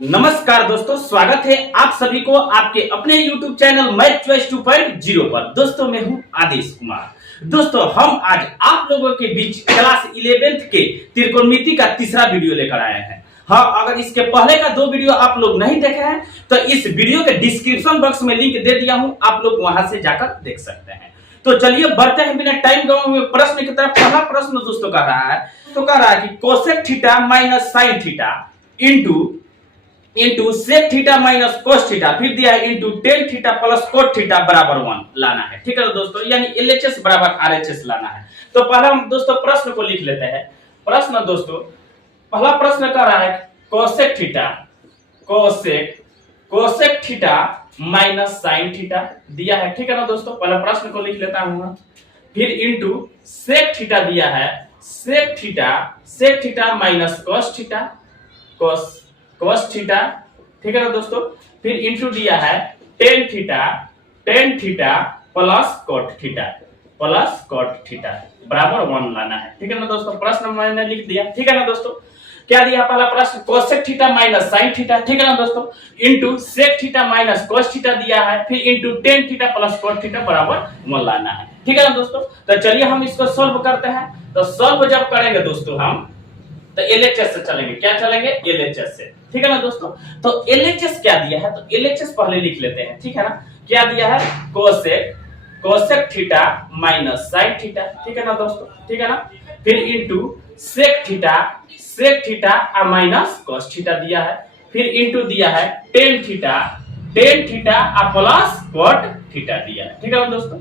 नमस्कार दोस्तों, स्वागत है आप सभी को आपके अपने YouTube चैनल मैथ चॉइस 2.0 पर। दोस्तों मैं हूं आदेश कुमार। दोस्तों हम आज आप लोगों के बीच क्लास 11th के त्रिकोणमिति का तीसरा वीडियो लेकर आए हैं। हाँ, अगर इसके पहले का 2 वीडियो आप लोग नहीं देखे हैं तो इस वीडियो के डिस्क्रिप्शन बॉक्स में लिंक दे दिया हूं, आप लोग वहां से जाकर देख सकते हैं। तो चलिए बढ़ते हैं बिना टाइम गवाए हुए प्रश्न की तरफ। पहला प्रश्न दोस्तों कह रहा है कि cosec theta minus sine theta into sec theta minus cos theta, फिर दिया है into tan theta plus cot theta बराबर 1 लाना है। ठीक है दोस्तों, यानी एलएचएस बराबर आरएचएस लाना है। तो पहला हम दोस्तों प्रश्न को लिख लेते हैं। प्रश्न दोस्तों, पहला प्रश्न कर रहा है cosec theta minus sine theta दिया है। ठीक है ना दोस्तों, पहला प्रश्न को लिख लेता हूं। फिर इंटू सेक थीटा दिया है, sec theta minus cos theta cos theta. ठीक है ना दोस्तों, फिर इंटू दिया है tan theta plus cot theta बराबर 1 लाना है। ठीक है ना दोस्तों, प्रश्न मैंने लिख दिया। ठीक है ना दोस्तों, क्या दिया पहला प्रश्न cosec theta minus sine theta. ठीक है ना दोस्तों, into sec theta minus cos theta दिया है, फिर into tan theta plus cot theta बराबर 1 लाना है। ठीक है ना दोस्तों, तो चलिए हम इसको सॉल्व करते हैं। तो सॉल्व जब करेंगे दोस्तों हम तो एलएचएस से चलेंगे। क्या चलेंगे? एलएचएस से। ठीक है ना दोस्तों, तो एलएचएस क्या दिया है, तो एलएचएस पहले लिख लेते हैं। ठीक है ना, क्या दिया है? Cosec theta minus sine theta. ठीक है ना दोस्तों, ठीक है ना, फिर into sec theta minus cos theta दिया है, फिर इंटू दिया है tan theta plus cot theta दिया है। ठीक है ना दोस्तों,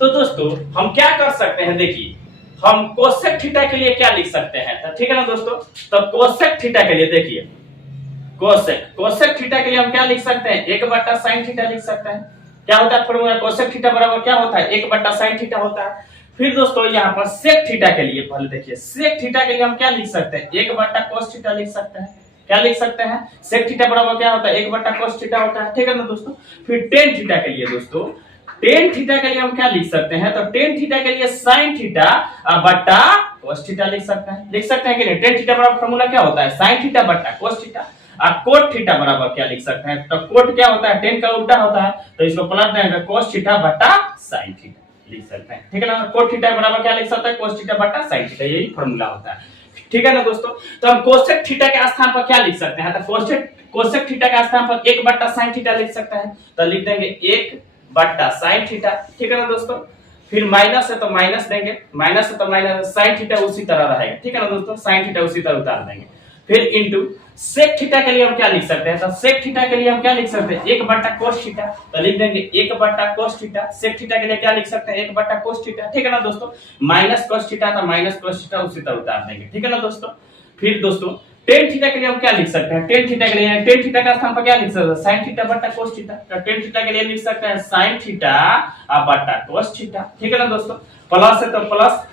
तो दोस्तों हम क्या कर सकते हैं, देखिए हम कोसेक थीटा के लिए क्या लिख सकते हैं। तो ठीक है ना दोस्तों, तो कोसेक थीटा के लिए देखिए कोसेक थीटा के लिए हम क्या लिख सकते हैं, 1 साइन थीटा लिख सकते हैं। क्या होता है फॉर्मूला? कोसेक थीटा बराबर क्या होता है? 1 साइन थीटा होता है। फिर दोस्तों यहाँ पर सेक थीटा के लिए पहले देखिए, सेक थीटा के लिए हम क्या लिख सकते हैं? 1 कोस थीटा लिख सकते हैं। क्या लिख सकते हैं? सेक थीटा बराबर क्या होता है? 1 कोस थीटा होता है। ठीक है ना दोस्तों, फिर टेन थीटा के लिए दोस्तों, टेन थीटा के लिए हम क्या लिख सकते हैं? तो टेन थीटा के लिए साइन थीटा बट्टा कोस थीटा लिख सकते हैं कि नहीं? टेन थीटा बराबर फॉर्मूला क्या होता है? साइन थीटा बट्टा कोस थीटा। और कोट थीटा बराबर क्या लिख सकते हैं? तो कोट क्या होता है? टेन का उल्टा होता है, तो इसको पलट देंगे कोस थीटा बट्टा साइन थीटा लिख सकते हैं। ठीक है ना, कोट थीटा बराबर क्या लिख सकते हैं? कोस थीटा बट्टा साइन थीटा, यही फॉर्मूला होता है। ठीक है ना दोस्तों, तो हम कोसेक थीटा के स्थान पर क्या लिख सकते हैं? तो कोसेक थीटा के स्थान पर 1 साइन थीटा लिख सकते हैं, तो लिख देंगे 1 साइन थीटा। ठीक है ना दोस्तों, फिर माइनस है तो माइनस देंगे, माइनस है तो माइनस, साइन थीटा उसी तरह रहेगा। ठीक है ना दोस्तों, साइन थीटा उसी तरह उतार देंगे। फिर इंटू सेक थीटा के लिए हम क्या लिख सकते हैं? तो सेक थीटा के लिए हम क्या लिख सकते हैं? 1 कोस थीटा, तो लिख देंगे 1 कोस थीटा। सेक थीटा के लिए क्या लिख सकते हैं? 1 कोस थीटा। ठीक है ना दोस्तों, माइनस कोस थीटा तो माइनस कोस थीटा उसी तरह उतार देंगे। ठीक है ना दोस्तों, फिर दोस्तों टेन थीटा के लिए हम क्या लिख सकते हैं? टेन थीटा के लिए टेन थीटा का स्थान पर क्या लिख सकते हैं? साइन थीटा बट्टा कोस थीटा। तो टेन थीटा के लिए लिख सकते हैं साइन थीटा बट्टा कोस थीटा। ठीक है ना दोस्तों, प्लस है तो प्लस।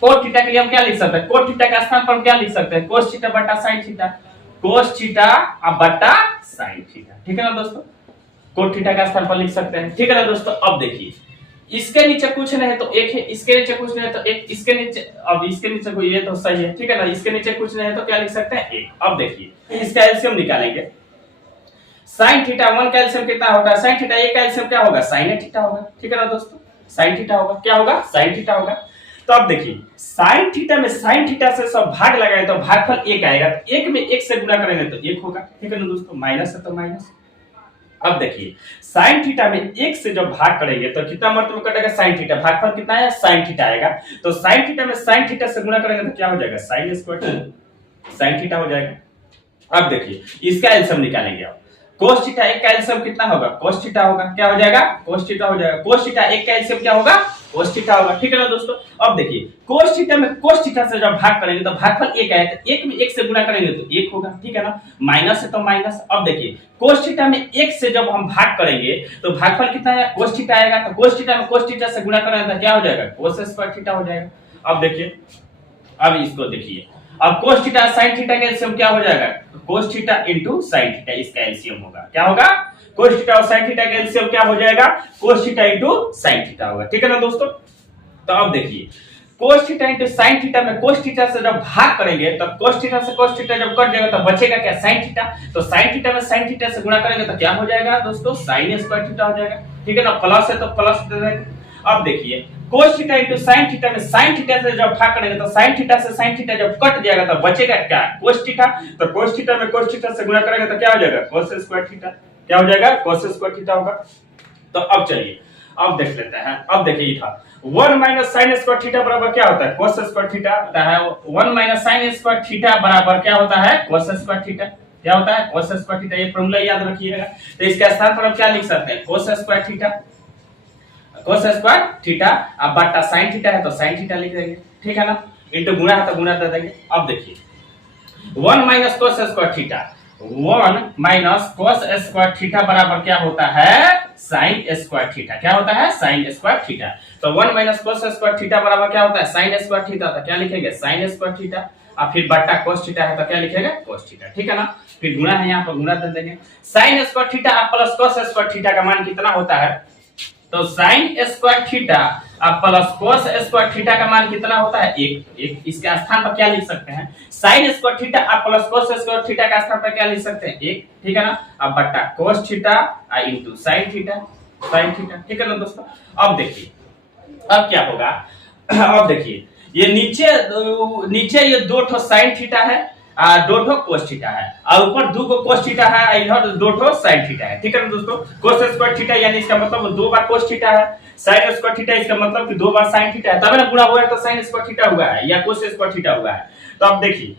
कोट थीटा के लिए हम क्या लिख सकते हैं? कोट थीटा का स्थान पर क्या लिख सकते हैं? कोस थीटा बट्टा साइन थीटा, कोस थीटा बट्टा साइन थीटा। ठीक है ना दोस्तों, कोट थीटा का स्थान पर लिख सकते हैं। ठीक है ना दोस्तों, अब देखिए इसके नीचे कुछ नहीं है तो एक है, इसके नीचे कुछ नहीं है तो एक, इसके नीचे, अब इसके नीचे कोई, ये तो सही है। ठीक है ना, इसके नीचे कुछ नहीं है तो क्या लिख सकते हैं? 1। अब देखिए इसका एलसीएम निकालेंगे। साइन थीटा 1 का एलसीएम कितना होगा? साइन थीटा 1 का एलसीएम क्या होगा? साइन थीटा होगा। ठीक है ना दोस्तों, साइन थीटा होगा। क्या होगा? साइन थीटा होगा। तो अब देखिए साइन थीटा में साइन थीटा से सब भाग लगाए तो भागफल 1 आएगा, तो 1 में 1 से गुणा करेंगे तो 1 होगा। ठीक है ना दोस्तों, माइनस है तो माइनस। अब देखिए साइन थीटा में 1 से जब भाग करेंगे तो कितना मतलब कटेगा? Sine theta. भागफल कितना है? साइन थीटा आएगा। तो साइन थीटा में साइन थीटा से गुणा करेंगे तो क्या हो जाएगा? साइन स्क्वायर साइन थीटा हो जाएगा। अब देखिए इसका एलसीएम निकालेंगे। अब कोस थीटा 1 का एलसीएम कितना होगा? कोस थीटा होगा। क्या हो जाएगा? कोस थीटा हो जाएगा। कोस थीटा 1 का एलसीएम क्या होगा? कोस थीटा होगा। ठीक है ना दोस्तों, अब देखिए कोस थीटा में कोस थीटा से जब भाग करेंगे तो भागफल 1 आएगा, तो 1 में 1 से गुणा करेंगे तो 1 होगा। ठीक है ना, माइनस है तो माइनस। अब देखिए कोस थीटा में 1 से जब हम भाग करेंगे तो भागफल कितना है? कोस थीटा आएगा, तो कोस थीटा में कोस थीटा से गुणा करेंगे तो क्या हो जाएगा? कोस स्क्वायर थीटा हो जाएगा। अब देखिए, अब इसको देखिए, अब कोस थीटा साइन थीटा का एलसीएम क्या हो जाएगा? Cos theta into sine theta, इसका एलसीएम होगा। क्या होगा? कोस थीटा और साइन थीटा का एलसीएम क्या हो जाएगा? Cos theta into sine theta होगा। ठीक है ना दोस्तों, तो अब देखिए cos theta into sin theta में cos थीटा से जब भाग करेंगे तब cos थीटा से cos थीटा जब कट जाएगा तब बचेगा क्या sin थीटा। तो sin थीटा में sin थीटा से गुणा करेंगे तो क्या हो जाएगा दोस्तों sin स्क्वायर थीटा हो जाएगा। ठीक है ना, प्लस है तो प्लस दे देंगे। अब देखिए cos theta into sin theta में sin थीटा से जब भाग करेंगे तो sin थीटा से sin थीटा जब कट जाएगा तब बचेगा क्या cos थीटा। तो cos थीटा में cos थीटा से गुणा करेंगे तो क्या हो जाएगा cos स्क्वायर थीटा। क्या हो जाएगा cos स्क्वायर थीटा होगा। तो अब चलिए अब देख लेते हैं। अब देखिए था 1 माइनस साइन स्क्वायर थीटा बराबर क्या होता है cos स्क्वायर थीटा होता है। 1 माइनस साइन स्क्वायर थीटा बराबर क्या होता है cos स्क्वायर थीटा। क्या होता है cos स्क्वायर थीटा। ये फॉर्मूला याद रखिएगा। तो इसके स्थान पर हम क्या लिख सकते हैं cos square theta. cos square theta अब बटा sin थीटा है तो sin थीटा लिख देंगे। ठीक है ना, इनटू गुणा है तो गुणा दे देंगे। अब देखिए 1 minus cos square theta 1 minus cos square theta बराबर क्या होता है sin स्क्वायर थीटा। क्या होता है sin स्क्वायर थीटा। तो 1 माइनस cos स्क्वायर थीटा बराबर क्या होता है sin स्क्वायर थीटा। तो क्या लिखेंगे sin स्क्वायर थीटा और फिर बटा cos थीटा है तो क्या लिखेंगे cos थीटा। ठीक है ना, फिर गुणा है यहाँ पर गुणा दे देंगे। sin square theta plus cos square theta का मान कितना होता है। तो sin square theta plus cos square theta का मान कितना होता है 1। इसके स्थान पर क्या लिख सकते हैं sin square theta plus cos square theta का स्थान पर क्या लिख सकते हैं 1। ठीक है ना, अब बटा cos theta into sin theta ठीक है ना दोस्तों। अब देखिए अब क्या होगा। अब देखिए ये नीचे ये 2 ठो sin थीटा है 2 ठो cos थीटा है और ऊपर 2 को cos थीटा है इधर 2 ठो sin थीटा है। ठीक है ना दोस्तों, cos स्क्वायर थीटा यानी इसका मतलब 2 बार cos थीटा है, sin स्क्वायर थीटा इसका मतलब कि 2 बार sin थीटा है, तब ना पूरा हुआ है तो sin स्क्वायर थीटा हुआ है या cos स्क्वायर थीटा हुआ है। तो अब देखिए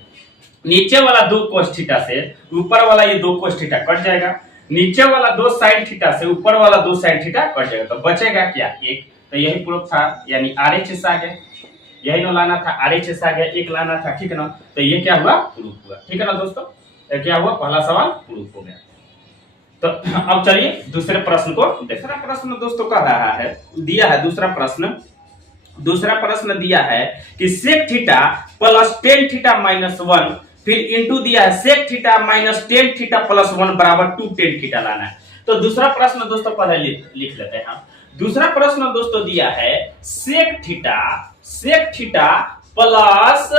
नीचे वाला 2 cos थीटा से ऊपर वाला ये 2 cos थीटा कट जाएगा, नीचे वाला 2 sin थीटा से ऊपर वाला 2 sin थीटा कट जाएगा तो बचेगा क्या 1। तो यही प्रूफ था यानी RHS आ गया, यही ना लाना था RHS आ गया 1 लाना था। ठीक है ना, तो ये क्या हुआ प्रूफ हुआ। ठीक है ना दोस्तों, तो क्या हुआ पहला सवाल प्रूफ हो गया। तो अब चलिए दूसरे प्रश्न को। दूसरा प्रश्न दोस्तों कह रहा है दिया है दूसरा प्रश्न दिया है कि sec theta plus tan theta minus 1 फिर इंटू दिया है sec theta minus tan theta plus 1 बराबर 2 tan थीटा लाना है। तो दूसरा प्रश्न दोस्तों पहले लिख लेते हैं। दूसरा प्रश्न दोस्तों दिया है sec theta plus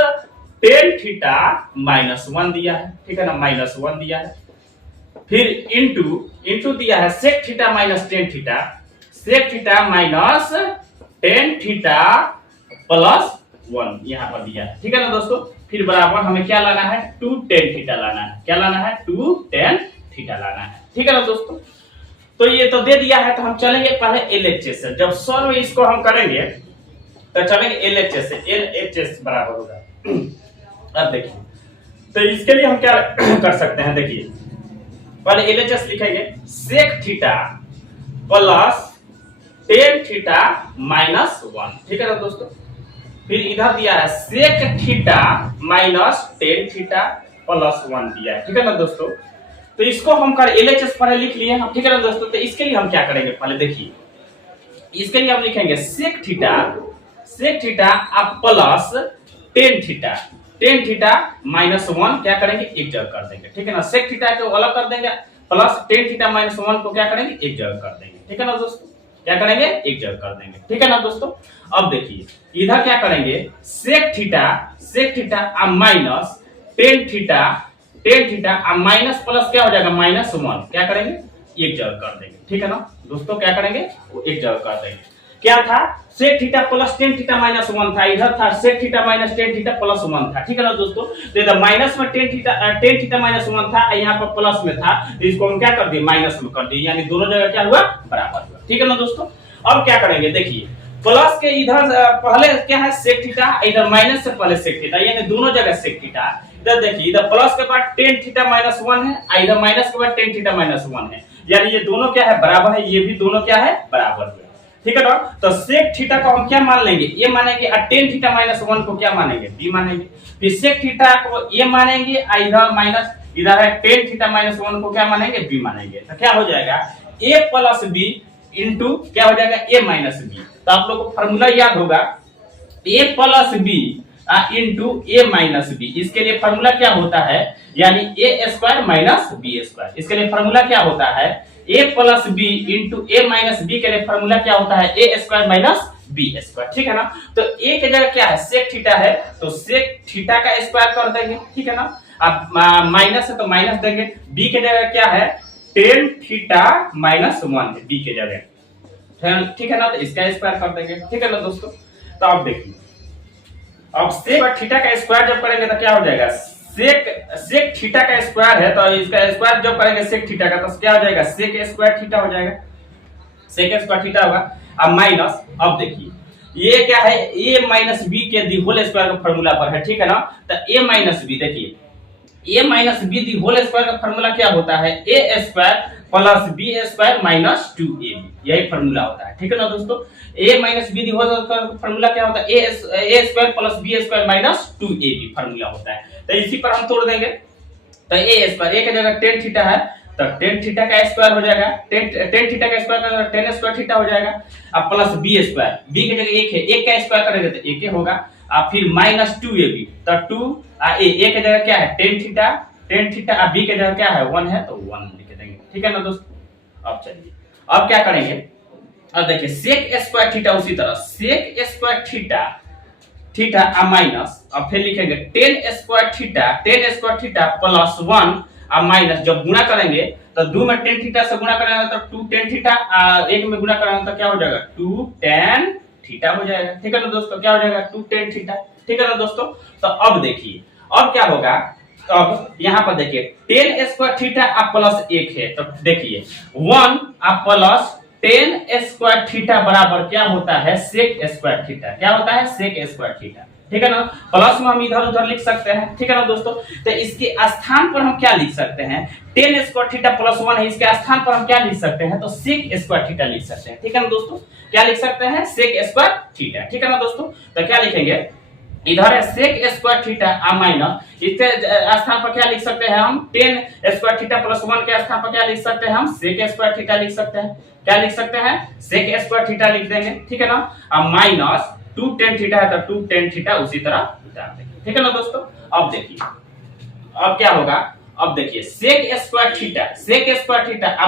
tan theta minus 1 दिया है। ठीक है ना, माइनस 1 दिया है, फिर इंटू दिया है sec theta minus tan theta, sec theta minus tan theta plus 1 यहाँ पर दिया है। ठीक है ना दोस्तों, फिर बराबर हमें क्या लाना है 2 tan थीटा लाना है। क्या लाना है 2 tan थीटा लाना है। ठीक है ना दोस्तों, तो ये तो दे दिया है तो हम चलेंगे पहले LHS से। जब सॉल्व इसको हम करेंगे तो चलेंगे LHS से। LHS बराबर होगा। अब देखिए तो इसके लिए हम क्या कर सकते हैं, देखिए पहले LHS लिखेंगे sec theta plus tan theta minus 1। ठीक है ना दोस्तों, फिर इधर दिया है sec theta minus tan theta plus 1 दिया है। ठीक है ना दोस्तों, तो इसको हम कर LHS पहले लिख लिए हम। ठीक है ना दोस्तों, तो इसके लिए हम क्या करेंगे पहले देखिए, इसके लिए हम लिखेंगे sec थीटा अब प्लस tan थीटा माइनस 1 क्या करेंगे एक जगह कर देंगे। ठीक है ना, sec थीटा को अलग कर देंगे प्लस tan थीटा माइनस 1 को क्या करेंगे एक जगह कर देंगे। ठीक है ना दोस्तों, क्या करेंगे एक जगह कर देंगे। ठीक है ना दोस्तों, अब देखिए इधर क्या करेंगे sec थीटा अब माइनस tan थीटा अब माइनस प्लस क्या हो जाएगा माइनस 1 क्या करेंगे एक जगह कर देंगे। ठीक है ना दोस्तों, क्या करेंगे वो एक जगह कर देंगे। क्या था sec theta plus tan theta minus 1 था, इधर था sec theta minus tan theta plus 1 था। ठीक है ना दोस्तों, तो इधर माइनस में tan थीटा माइनस 1 था, यहाँ पर प्लस में था, तो इसको हम क्या कर दिए माइनस में कर दिए, यानी दोनों जगह क्या हुआ बराबर हुआ। ठीक है ना दोस्तों, अब क्या करेंगे देखिए प्लस के इधर पहले क्या है sec थीटा, इधर माइनस से पहले sec थीटा, यानी दोनों जगह sec थीटा। इधर देखिए इधर प्लस के बाद tan थीटा माइनस 1 है, इधर माइनस के बाद tan थीटा माइनस 1 है, यानी ये दोनों क्या है बराबर है, ये भी दोनों क्या है बराबर है। ठीक है ना, तो sec थीटा को हम क्या मान लेंगे ए मानेंगे और tan थीटा माइनस 1 को क्या मानेंगे बी मानेंगे, फिर sec थीटा को ए मानेंगे और इधर माइनस इधर है tan थीटा माइनस 1 को क्या मानेंगे बी मानेंगे। तो क्या हो जाएगा a प्लस बी इंटू क्या हो जाएगा a माइनस बी। तो आप लोग को फॉर्मूला याद होगा a plus b into a minus b. इसके लिए फॉर्मूला क्या होता है, यानी a square minus b square. इसके लिए फॉर्मूला क्या होता है a plus b into a minus b के लिए फॉर्मूला क्या होता है a square minus b square, ठीक है ना। तो ए की जगह क्या है सेक थीटा है, तो सेक थीटा का स्क्वायर कर देंगे, ठीक है ना। अब माइनस है तो माइनस देंगे, बी की जगह क्या है टेन थीटा माइनस 1 है बी की जगह, ठीक है ना। तो इसका स्क्वायर कर देंगे, ठीक है ना दोस्तों। तो अब देखिए, अब सेक और थीटा का स्क्वायर जब करेंगे तो क्या हो जाएगा, सेक थीटा का स्क्वायर है तो इसका स्क्वायर जब करेंगे सेक थीटा का तो क्या हो जाएगा सेक स्क्वायर थीटा हो जाएगा, सेक स्क्वायर थीटा होगा। अब माइनस, अब देखिए ये क्या है a माइनस बी के दी होल स्क्वायर का फार्मूला पर है, ठीक है ना। तो a माइनस बी, देखिए a minus b the whole square का फार्मूला क्या होता है a square plus B square minus 2ab, यही फार्मूला होता है, ठीक है ना दोस्तों। a minus b the whole square का फार्मूला क्या होता है a square plus B square minus 2ab formula होता है। तो इसी पर हम तोड़ देंगे, तो a स्क्वायर a की जगह tan थीटा है तो tan थीटा का स्क्वायर हो जाएगा, tan थीटा का स्क्वायर का tan स्क्वायर थीटा हो जाएगा। अब प्लस b स्क्वायर, b की जगह 1 है, 1 का स्क्वायर करेंगे तो 1 होगा। अब फिर माइनस 2ab, तो 2 a की जगह क्या है tan थीटा, अब b की जगह क्या है 1 है तो 1 लिख देंगे, ठीक है ना दोस्तों। अब चलिए अब क्या करेंगे, अब देखिए सेक स्क्वायर थीटा उसी तरह सेक स्क्वायर थीटा माइनस, अब फिर लिखेंगे टेन स्क्वायर थीटा प्लस 1 अब माइनस, जब गुणा करेंगे तो 2 में टेन थीटा से गुणा करेंगे तो 2 टेन थीटा, 1 में गुणा करेंगे तो क्या हो जाएगा 2 टेन थीटा हो जाएगा, ठीक है ना दोस्तों। क्या हो जाएगा 2 टेन थीटा, ठीक है ना दोस्तों। तो अब देखिए अब क्या होगा, अब यहाँ पर देखिए टेन स्क्वायर थीटा अब प्लस 1 है, तो देखिए 1 अब प्लस टेन स्क्वायर थीटा बराबर क्या होता है सेक स्क्वायर थीटा, क्या होता है सेक स्क्वायर थीटा, ठीक है ना। प्लस में हम इधर उधर लिख सकते हैं, ठीक है ना दोस्तों। तो इसके स्थान पर हम क्या लिख सकते हैं, टेन स्क्वायर थीटा प्लस 1 है, इसके स्थान पर हम क्या लिख सकते हैं तो सेक स्क्वायर थीटा लिख सकते हैं, ठीक है ना दोस्तों। क्या लिख सकते हैं सेक स्क्वायर थीटा, ठीक है ना दोस्तों। तो क्या लिखेंगे इधर है सेक स्क्वायर थीटा माइनस, इसके स्थान पर क्या लिख सकते हैं हम टेन स्क्वायर थीटा प्लस 1 के स्थान पर क्या लिख सकते हैं हम सेक स्क्वायर थीटा लिख सकते हैं, क्या लिख सकते हैं सेक स्क्वायर थीटा लिख देंगे, ठीक है ना। अब माइनस 2 टेन थीटा है तो 2 टेन थीटा उसी तरह उतार देंगे, ठीक है ना दोस्तों। अब देखिए अब क्या होगा, अब देखिए sec square theta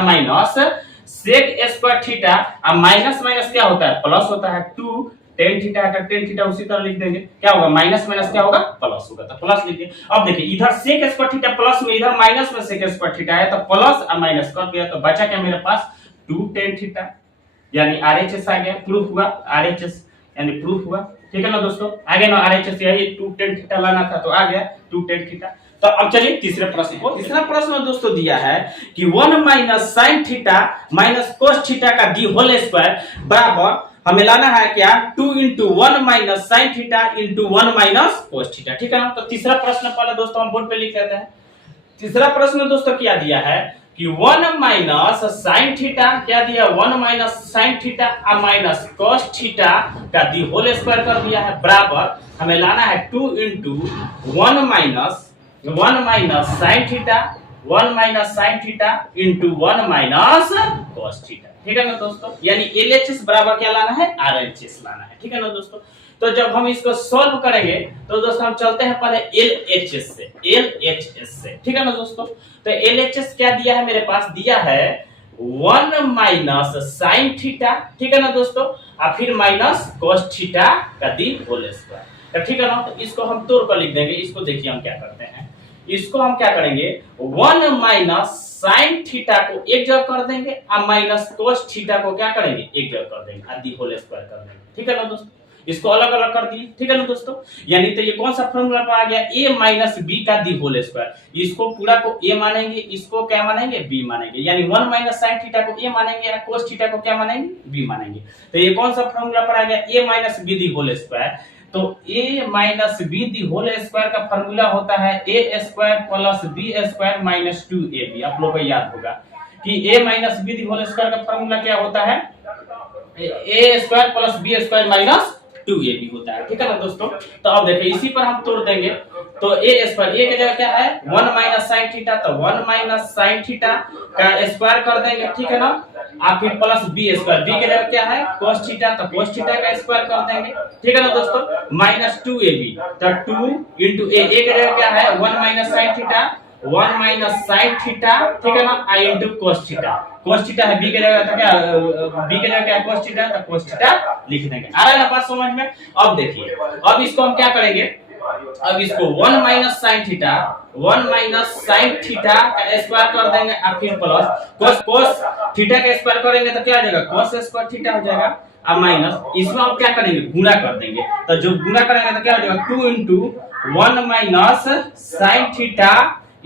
minus sec square theta minus minus क्या होता है प्लस होता है, 2 टेन थीटा है तो टेन थीटा उसी तरह लिख देंगे, क्या होगा माइनस माइनस क्या होगा प्लस होगा, तो प्लस लिखिए। अब देखिए इधर सेक स्क्वायर थीटा प्लस में इधर माइनस में सेक स्क्वायर थीटा है तो प्लस और माइनस कर दिया, तो बचा क्या मेरे पास 2 टेन थीटा, यानी आरएचएस आ गया, प्रूफ हुआ आरएचएस यानी प्रूफ हुआ, ठीक है ना दोस्तों। आगे ना आरएचएस यही 2 टेन थीटा लाना था तो आ गया 2 टेन थीटा। तो अब चलिए तीसरे प्रश्न को, तीसरा प्रश्न में दोस्तों दिया है कि 1 minus sine theta minus cos theta का डी होल स्क्वायर बराबर हमें लाना है क्या 2 into 1 minus sine theta into 1 minus cos theta, ठीक है ना। तो तीसरा प्रश्न पहले दोस्तों हम बोर्ड पे लिख लेते हैं। तीसरा प्रश्न दोस्तों क्या दिया है कि 1 माइनस साइन थीटा, क्या दिया 1 minus sine theta minus cos theta का दी होल स्क्वायर कर दिया है बराबर हमें लाना है 2 into 1 minus sine theta into 1 minus cos theta, ठीक है ना दोस्तों। यानी एलएचएस बराबर क्या लाना है आरएचएस लाना है, ठीक है ना दोस्तों। तो जब हम इसको सॉल्व करेंगे तो दोस्तों हम चलते हैं पहले एलएचएस से, ठीक है ना दोस्तों। तो एलएचएस क्या दिया है मेरे पास, दिया है 1 माइनस साइन थीटा, ठीक है ना दोस्तों, और फिर माइनस कोस थीटा का दी होल स्क्वायर, तो ठीक है ना। तो इसको हम तोड़ कर लिख देंगे, इसको देखिए हम क्या करते हैं, इसको हम क्या करेंगे 1 माइनस साइन थीटा को एक जगह कर देंगे और माइनस कोस थीटा को क्या करेंगे एक जगह कर देंगे, आदि होल स्क्वायर कर देंगे, ठीक है ना दोस्तों। इसको अलग अलग कर दिए, ठीक है ना दोस्तों। यानी तो ये कौन सा फॉर्मूला पर आ गया a माइनस बी का दी होल स्क्वायर, इसको पूरा को a मानेंगे, इसको क्या मानेंगे b मानेंगे, यानी 1 माइनस साइन थीटा को a मानेंगे और कोस थीटा को क्या मानेंगे b मानेंगे। तो ये कौन सा फॉर्मूला पर आ गया a minus b the whole square. तो a minus b the whole square का फॉर्मूला होता है a square plus b square minus 2ab। आप लोगों को याद होगा कि a minus b the whole square का फॉर्मूला क्या होता है a square plus b square minus 2ab होता है, ठीक है ना दोस्तों। तो अब देखिए इसी पर हम तोड़ देंगे, तो a स्क्वायर a की जगह क्या है 1 माइनस साइन थीटा, तो 1 माइनस साइन थीटा का स्क्वायर कर देंगे, ठीक है ना। आप फिर प्लस b स्क्वायर, b की जगह क्या है cos थीटा, तो cos थीटा का स्क्वायर कर देंगे, ठीक है ना दोस्तों, माइनस 2ab, तो 2 इंटू a की जगह क्या है 1 minus sine theta, 1 minus sine theta, ठीक है ना, आई into cos theta, cos theta है, b की जगह तो क्या b की जगह क्या cos थीटा है, तो cos थीटा लिख देंगे। आ रहा है ना बात समझ में? अब देखिए, अब इसको हम क्या करेंगे, अब इसको 1 minus sine theta, 1 minus sine theta का स्क्वायर कर देंगे और फिर प्लस cos थीटा का स्क्वायर करेंगे तो क्या हो जाएगा, cos स्क्वायर थीटा हो जाएगा और माइनस इसमें हम क्या करेंगे, गुणा कर देंगे। तो जो गुणा करेंगे तो क्या हो जाएगा, 2 into 1 minus sine theta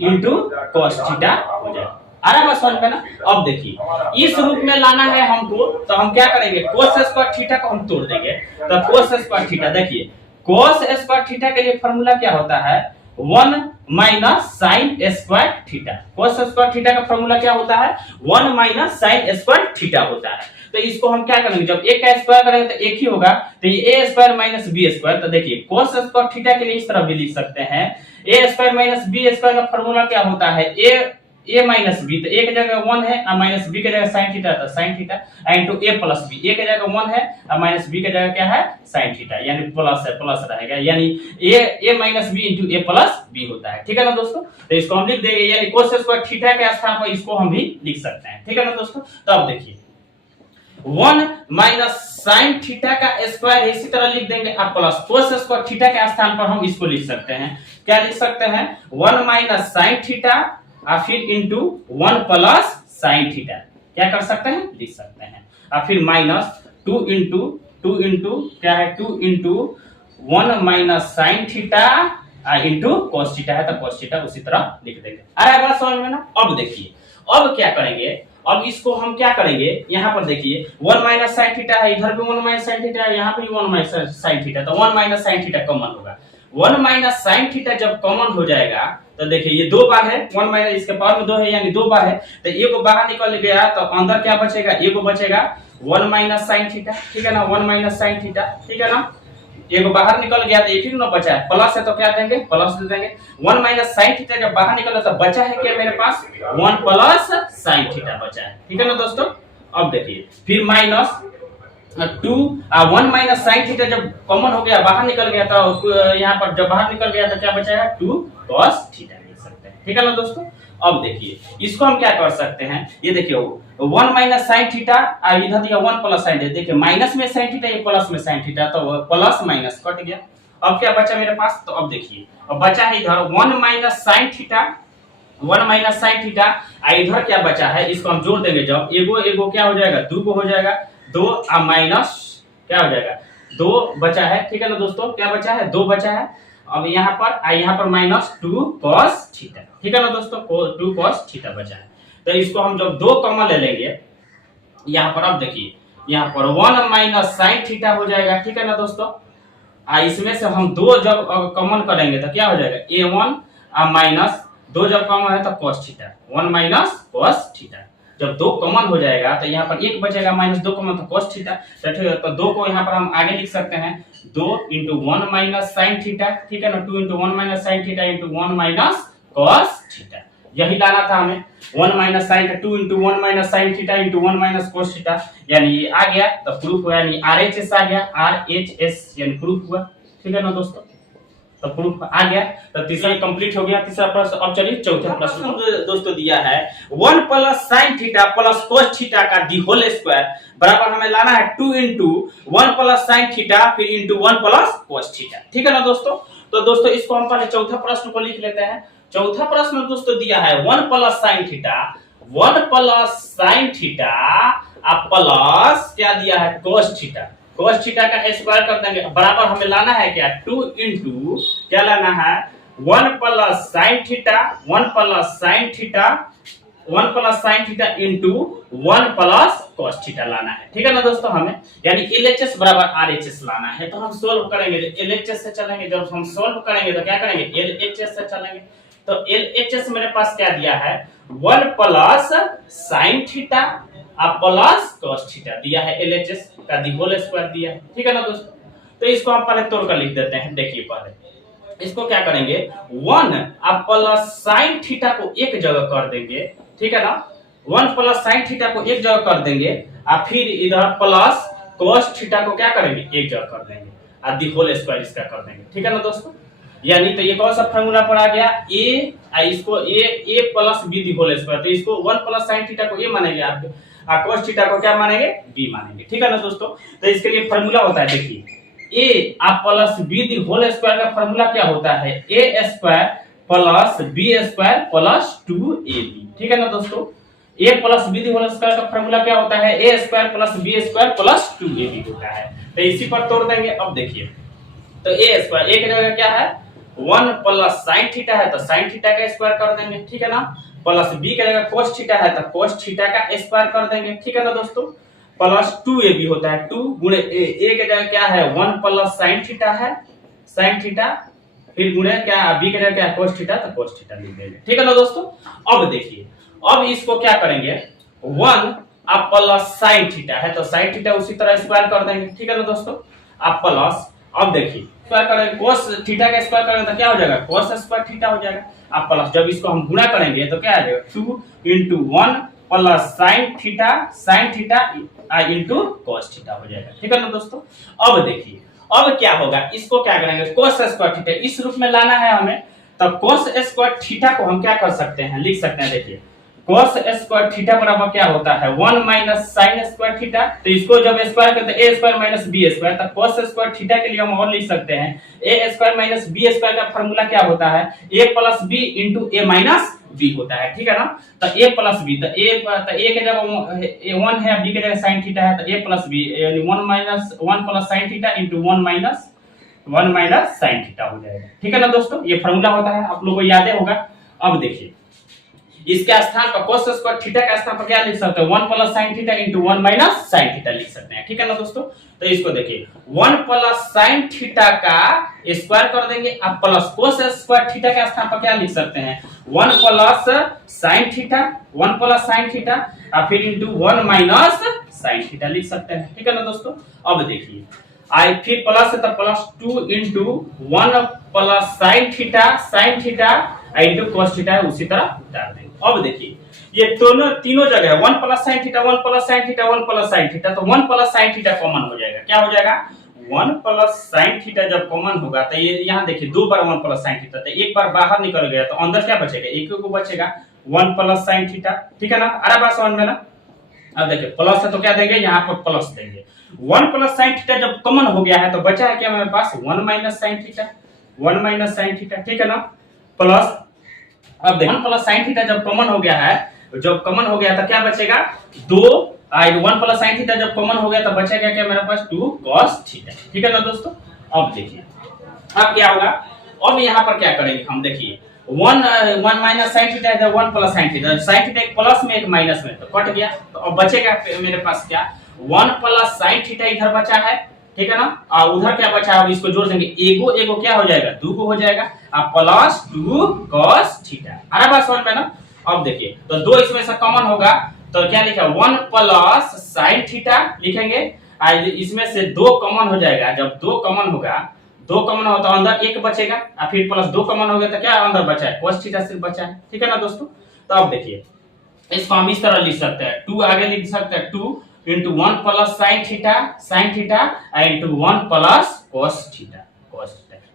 into cos theta हो जाएगा। आ रहा है समझ में ना? अब देखिए, इस रूप में लाना है हमको, तो हम क्या करेंगे, cos स्क्वायर थीटा को हम तोड़ देंगे। तो cos स्क्वायर थीटा, देखिए cos स्क्वायर थीटा के लिए फॉर्मूला क्या होता है, 1 minus sine square theta. cos square theta का फॉर्मूला क्या होता है, 1 माइनस साइन स्क्वायर थीटा होता है। तो इसको हम क्या करेंगे, जब एक का स्क्वायर करेंगे तो एक ही होगा, तो ये a square minus b square. तो देखिए cos स्क्वायर थीटा के लिए इस तरह भी लिख सकते हैं, a square minus b square का फॉर्मूला क्या होता है, a माइनस b, तो a की जगह 1 है और माइनस b की जगह sin थीटा, तो sin theta into a plus b, a की जगह 1 है और माइनस b की जगह क्या है, sin थीटा, यानी प्लस है, प्लस रहेगा, यानी a minus b into a plus b होता है। ठीक है ना दोस्तों? तो इसको हम लिख देंगे, यानी cos स्क्वायर थीटा के स्थान पर इसको हम भी लिख सकते हैं। ठीक है ना दोस्तों? तो अब देखिए 1 माइनस साइन थीटा का स्क्वायर इसी तरह लिख देंगे और प्लस cos स्क्वायर थीटा के स्थान पर हम इसको लिख सकते हैं, क्या लिख सकते हैं, 1 माइनस साइन थीटा और फिर इंटू 1 प्लस साइन थीटा, क्या कर सकते हैं, लिख सकते हैं, और फिर माइनस 2 इंटू क्या है, 2 into 1 minus sine theta into cos theta है, तो cos थीटा उसी तरह लिख देंगे। आ रहा है बात समझ में ना? अब देखिए, अब क्या करेंगे, अब इसको हम क्या करेंगे, यहाँ पर देखिए 1 माइनस साइन थीटा है, इधर भी 1 माइनस साइन थीटा है, यहाँ पे 1 माइनस साइन थीटा, तो 1 माइनस साइन थीटा कॉमन होगा। 1 माइनस साइन थीटा जब कॉमन हो जाएगा तो देखिए ये 2 बार है, 1 माइनस इसके पावर में 2 है, यानी 2 बार है, तो एक बाहर निकल गया तो अंदर क्या बचेगा, एक बचेगा 1 माइनस साइन थीटा। ठीक है ना, 1 माइनस साइन थीटा, ठीक है ना, एक बाहर निकल गया तो एक ही ना बचा है, प्लस है तो क्या देंगे, प्लस दे देंगे। 1 माइनस साइन थीटा जब बाहर निकला तो बचा है क्या मेरे पास, 1 प्लस साइन थीटा बचा है। ठीक है ना दोस्तों? अब देखिए फिर माइनस 2 1 माइनस साइन थीटा जब कॉमन हो गया, बाहर निकल गया, तो यहाँ पर जब बाहर निकल गया तो क्या बचा है, 2 cos थीटा लिख सकते हैं। ठीक है ना दोस्तों? अब देखिए इसको हम क्या कर सकते हैं, ये देखिए 1 माइनस साइन थीटा और इधर दिया 1 प्लस साइन थीटा, देखिए माइनस में साइन थीटा, ये प्लस में साइन थीटा, तो प्लस माइनस कट गया। अब क्या बचा मेरे पास, तो अब देखिए अब बचा है इधर 1 minus sine theta, 1 minus sine theta, और इधर क्या बचा है, इसको हम जोड़ देंगे, जब एगो क्या हो जाएगा, 2 हो जाएगा, 2 और माइनस क्या हो जाएगा, 2 बचा है। ठीक है ना दोस्तों, क्या बचा है, 2 बचा है। अब यहाँ पर माइनस 2 cos थीटा। ठीक है ना दोस्तों, 2 cos थीटा बचा है। तो इसको हम जब 2 कॉमन ले लेंगे यहाँ पर, अब देखिए यहाँ पर 1 माइनस साइन थीटा हो जाएगा। ठीक है ना दोस्तों, इसमें से हम 2 जब कॉमन करेंगे तो क्या हो जाएगा, a1 और माइनस 2 जब कॉमन है तो cos theta, 1 minus cos theta. जब 2 कॉमन हो जाएगा तो यहाँ पर 1 बचेगा, माइनस 2 कॉमन तो cos थीटा। ठीक है, तो 2 को यहाँ पर हम आगे लिख सकते हैं, 2 इंटू 1 माइनस साइन थीटा। ठीक है ना, 2 into 1 minus sine theta into 1 minus cos theta, यही लाना था हमें। 1 minus sine, 2 into 1 minus sine theta into 1 minus cos theta, यानी ये आ गया तो प्रूफ हुआ, यानी RHS आ गया, RHS यानी प्रूफ हुआ। ठीक है ना दोस्तों, तो प्रूफ आ गया, तो तीसरा कंप्लीट हो गया, तीसरा प्रश्न। अब चलिए चौथा प्रश्न दोस्तों दिया है 1 plus sine theta plus cos theta का दी होल स्क्वायर बराबर हमें लाना है 2 इंटू 1 प्लस साइन थीटा फिर इंटू 1 प्लस cos थीटा। ठीक है ना दोस्तों, तो दोस्तों इसको हम पहले चौथा प्रश्न को लिख लेते हैं। चौथा प्रश्न दोस्तों दिया है 1 plus sign theta, 1 plus sine theta plus क्या दिया है, cos थीटा। cos थीटा का स्क्वायर कर देंगे, बराबर हमें लाना है क्या, 2 इंटू क्या लाना है, 1 plus sign theta, 1 plus sign theta, 1 plus sign theta into 1 plus cos theta लाना है। ठीक है ना दोस्तों, हमें यानी LHS बराबर RHS लाना है। तो हम सोल्व करेंगे, LHS से चलेंगे, जब हम सोल्व करेंगे तो क्या करेंगे, LHS से चलेंगे। तो LHS मेरे पास क्या दिया है, 1 plus sine theta plus cos theta दिया है, LHS का दी होल स्क्वायर दिया है। ठीक है ना दोस्तों, तो इसको हम पहले तोड़कर लिख देते हैं। देखिए पहले इसको क्या करेंगे, 1 प्लस साइन थीटा को एक जगह कर देंगे। ठीक है ना, 1 प्लस साइन थीटा को एक जगह कर देंगे और फिर इधर प्लस cos थीटा को क्या करेंगे, एक जगह कर देंगे और दी होल स्क्वायर इसका कर देंगे। ठीक है ना दोस्तों, यानी तो ये कौन सा फॉर्मूला पर आ गया, ए इसको A plus B the whole square, तो इसको 1 प्लस साइन थीटा को ए मानेंगे, आप cos थीटा को क्या मानेंगे, बी मानेंगे। ठीक है ना दोस्तों, तो इसके लिए फॉर्मूला होता है, देखिए ए आप plus B the whole square का फॉर्मूला क्या होता है, A square plus B square plus 2ab। ठीक है ना दोस्तों, A plus B the whole square का फॉर्मूला क्या होता है, A square plus B square plus 2ab होता है। तो इसी पर तोड़ देंगे। अब देखिए तो ए स्क्वायर ए की जगह क्या है 1 प्लस साइन थीटा है, तो साइन थीटा का स्क्वायर कर देंगे। ठीक है ना, प्लस बी की जगह कोस थीटा है, तो कोस थीटा का स्क्वायर कर देंगे। ठीक है ना दोस्तों, प्लस 2ab होता है, 2 गुणे ए की जगह क्या है 1 प्लस साइन थीटा है, साइन थीटा, फिर गुणे क्या बी की जगह क्या है कोस थीटा, तो कोस थीटा लिख देंगे। ठीक है ना दोस्तों, अब देखिए अब इसको क्या करेंगे 1 आप प्लस साइन थीटा है, तो साइन थीटा उसी तरह स्क्वायर कर देंगे। ठीक है ना दोस्तों, आप प्लस, अब देखिए स्क्वायर करेंगे कोस थीटा का स्क्वायर करेंगे तो क्या हो जाएगा कोस स्क्वायर थीटा हो जाएगा। आप प्लस जब इसको हम गुणा करेंगे तो क्या आ जाएगा 2 into 1 plus sign theta into cos theta हो जाएगा। ठीक है ना दोस्तों, अब देखिए अब क्या होगा, इसको क्या करेंगे कोस स्क्वायर थीटा इस रूप में लाना है हमें, तो कोस स्क्वायर थीटा को हम क्या कर सकते हैं, लिख सकते हैं, देखिए cos स्क्वायर थीटा बराबर क्या होता है 1 माइनस साइन स्क्वायर थीटा, तो इसको जब स्क्वायर करते हैं a square minus b square, तो cos स्क्वायर थीटा के लिए हम और लिख सकते हैं a square minus b square का फार्मूला क्या होता है a plus b into a minus b होता है। ठीक है ना, तो a प्लस b, तो a के जगह 1 है, b के जगह साइन थीटा है, तो a प्लस b यानी 1 plus sign theta into 1 minus sine theta हो जाएगा। ठीक है ना दोस्तों, ये फार्मूला होता है, आप लोगों को याद होगा। अब देखिए इसके स्थान पर cos स्क्वायर थीटा का स्थान पर क्या लिख सकते हैं 1 plus sign theta into 1 minus sine theta लिख सकते हैं। ठीक है ना दोस्तों, तो इसको देखिए 1 प्लस साइन थीटा का स्क्वायर कर देंगे, अब प्लस cos स्क्वायर थीटा के स्थान पर क्या लिख सकते हैं 1 प्लस साइन थीटा और फिर इंटू 1 माइनस साइन थीटा लिख सकते हैं। ठीक है ना दोस्तों, अब देखिए आई फिर प्लस है तो plus 2 into 1 plus sign theta into cos theta है, उसी तरह उतार देंगे। अब देखिए ये दोनों तीनों जगह है 1 plus sign theta 1 plus sign theta 1 plus sine theta, तो 1 प्लस साइन थीटा कॉमन हो जाएगा, क्या हो जाएगा 1 प्लस साइन थीटा जब कॉमन होगा तो ये यहाँ देखिए 2 बार 1 प्लस साइन थीटा, तो एक बार बाहर निकल गया तो अंदर क्या बचेगा एक को बचेगा 1 प्लस साइन थीटा। ठीक है ना, अरे बात समझ में ना। अब देखिए प्लस है तो क्या देंगे यहाँ पर प्लस देंगे, 1 प्लस साइन थीटा जब कॉमन हो गया है तो बचा है क्या हमारे पास 1 माइनस साइन थीटा। ठीक है ना, प्लस अब देखो 1 प्लस साइन थीटा जब कॉमन हो गया है, जब कॉमन हो गया तो क्या बचेगा 2 1 प्लस साइन थीटा जब कॉमन हो गया तो बचेगा क्या मेरे पास 2 cos थीटा। ठीक है ना दोस्तों, अब देखिए अब क्या होगा, अब यहाँ पर क्या करेंगे हम, देखिए 1 माइनस साइन थीटा है 1 प्लस साइन थीटा एक प्लस में एक माइनस में तो कट गया, तो अब बचेगा मेरे पास क्या 1 प्लस साइन थीटा इधर बचा है। ठीक है ना, और उधर क्या बचा है, अब इसको जोड़ देंगे, एगो क्या हो जाएगा 2 को हो जाएगा, अब प्लस 2 cos थीटा। अरे बात समझ में ना। अब देखिए तो 2 इसमें से कॉमन होगा तो क्या लिखा 1 प्लस साइन थीटा लिखेंगे, इसमें से 2 कॉमन हो जाएगा, जब 2 कॉमन होगा तो अंदर 1 बचेगा, और फिर प्लस 2 कॉमन हो गया तो क्या अंदर बचा है cos थीटा सिर्फ बचा है। ठीक है ना दोस्तों, तो अब देखिए इसको हम इस तरह लिख सकते हैं 2 आगे लिख सकते हैं 2 into 1 plus sin theta into 1 plus cos theta।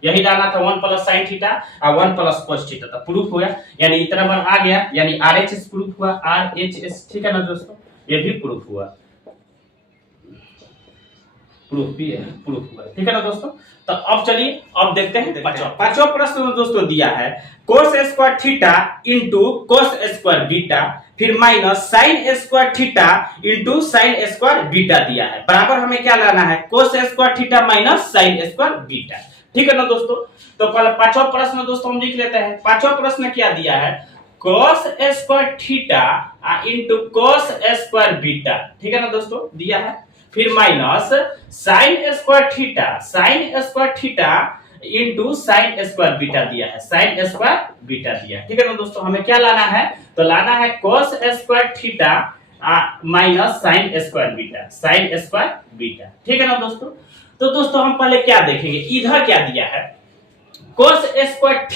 यही डालना था 1 plus sin theta और 1 plus cos theta, तो प्रूफ हुआ, यानी इतना बार आ गया, यानी RHS प्रूफ हुआ, RHS। ठीक है ना दोस्तों, ये भी प्रूफ हुआ, प्रूफ हुआ। ठीक है ना दोस्तों, तो अब चलिए अब देखते हैं पांचवा प्रश्न में दोस्तों दिया है cos square theta into cos square beta फिर minus sine square theta into sine square beta दिया है, बराबर हमें क्या लाना है cos square theta minus sine square beta. ठीक है ना दोस्तों, तो पहले पांचवा प्रश्न दोस्तों हम लिख लेते हैं। पांचवा प्रश्न क्या दिया है cos square theta into cos square beta. ठीक है ना दोस्तों, दिया है, फिर minus sine square theta into sine square beta दिया है, साइन स्क्वायर बीटा दिया है। ठीक है ना दोस्तों, हमें क्या लाना है, तो लाना है cos square theta minus sine square beta. ठीक है ना दोस्तों, तो दोस्तों हम पहले क्या देखेंगे, इधर क्या दिया है cos स्क्वायर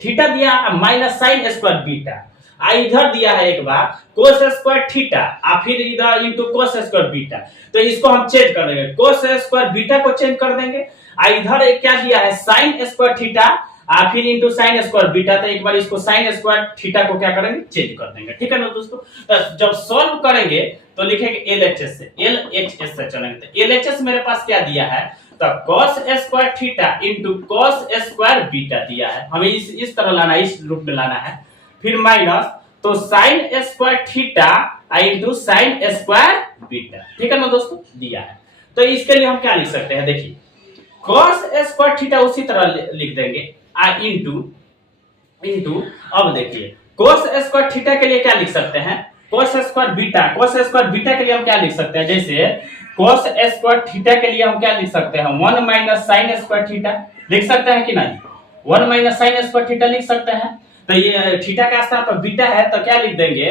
थीटा दिया माइनस साइन स्क्वायर बीटा, इधर दिया है एक बार cos स्क्वायर थीटा फिर इधर इंटू cos स्क्वायर बीटा, तो इसको हम चेंज कर देंगे, cos स्क्वायर बीटा को चेंज कर देंगे। इधर क्या दिया है साइन स्क्वायर थीटा फिर इंटू साइन स्क्वायर बीटा, तो एक बार इसको साइन स्क्वायर थीटा को क्या करेंगे, चेंज कर देंगे। ठीक है ना दोस्तों, तो जब सॉल्व करेंगे तो लिखेंगे एलएचएस से, एलएचएस से चलेंगे। तो एलएचएस मेरे पास क्या दिया है, तो cos square theta into cos square beta दिया है, हमें इस तरह लाना है, इस रूप में लाना है। फिर माइनस तो sign square theta into sine square beta. ठीक है ना दोस्तों, दिया है। तो इसके लिए हम क्या लिख सकते हैं, देखिए cos स्क्वायर थीटा उसी तरह लिख देंगे इंटू अब देखिए cos स्क्वायर थीटा के लिए क्या लिख सकते हैं, cos स्क्वायर बीटा के लिए हम क्या लिख सकते हैं, जैसे cos स्क्वायर थीटा के लिए हम क्या लिख सकते हैं, 1 माइनस साइन स्क्वायर थीटा लिख सकते हैं कि नहीं, 1 माइनस साइन स्क्वायर थीटा लिख सकते हैं। तो ये थीटा का स्थान पर बीटा है, तो क्या लिख देंगे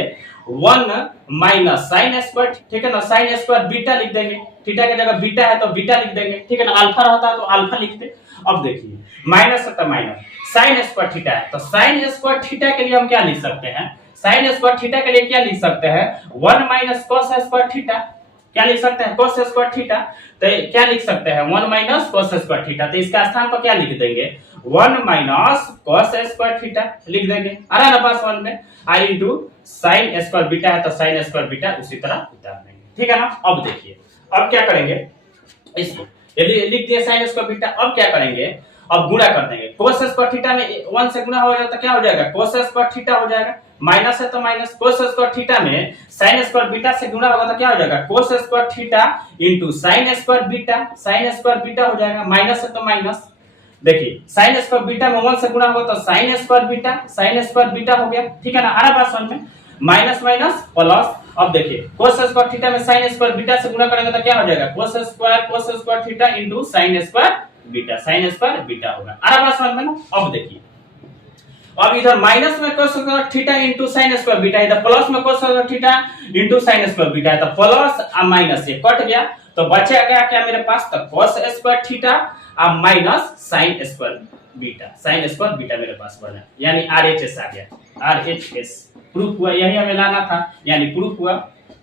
1 माइनस साइन स्क्वायर, ठीक है ना, साइन स्क्वायर बीटा लिख देंगे, थीटा की जगह बीटा है तो बीटा लिख देंगे। ठीक है ना, अल्फा रहता है तो अल्फा लिखते। अब देखिए माइनस है तो माइनस, साइन स्क्वायर थीटा है तो साइन स्क्वायर थीटा के लिए हम क्या लिख सकते हैं, साइन स्क्वायर थीटा के लिए क्या लिख सकते हैं, 1 माइनस cos स्क्वायर थीटा, क्या लिख सकते हैं, cos स्क्वायर थीटा। तो क्या लिख सकते हैं, 1 माइनस cos स्क्वायर थीटा, तो इसका स्थान पर क्या लिख देंगे, 1 माइनस cos स्क्वायर थीटा लिख देंगे। आ रहा है ना पास 1 में, आई इंटू साइन स्क्वायर बीटा है तो साइन स्क्वायर बीटा उसी तरह उतार देंगे। ठीक है ना। अब देखिए अब क्या करेंगे, इसको यदि लिख दिया साइन स्क्वायर बीटा, अब क्या करेंगे, अब गुणा कर देंगे, cos स्क्वायर थीटा में 1 से गुणा हो जाएगा तो क्या हो जाएगा, cos स्क्वायर थीटा हो जाएगा, माइनस है तो माइनस, cos स्क्वायर थीटा में sin स्क्वायर बीटा से गुणा होगा तो क्या हो जाएगा, cos square theta into sin square beta हो जाएगा, माइनस है तो माइनस। देखिए sin स्क्वायर बीटा में 1 से गुणा होगा तो sin स्क्वायर बीटा हो गया। ठीक है ना, आ रहा बात समझ में, माइनस माइनस प्लस। अब देखिए cos स्क्वायर थीटा में sin स्क्वायर बीटा से गुणा करेंगे तो क्या हो जाएगा, cos square theta into sin square beta होगा। आ रहा बात समझ में ना। अब देखिए अब इधर माइनस में cos square theta into sin square beta, इधर प्लस में cos square theta into sin square beta है, तो प्लस और माइनस ये कट गया तो बचेगा क्या मेरे पास, तो cos स्क्वायर थीटा और माइनस sin स्क्वायर बीटा मेरे पास बना, यानी RHS आ गया, RHS प्रूफ हुआ, यही हमें लाना था, यानी प्रूफ हुआ।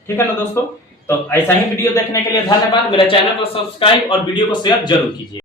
ठीक है ना दोस्तों, तो ऐसा ही वीडियो देखने के लिए धन्यवाद। मेरे चैनल को सब्सक्राइब और वीडियो को शेयर जरूर कीजिए।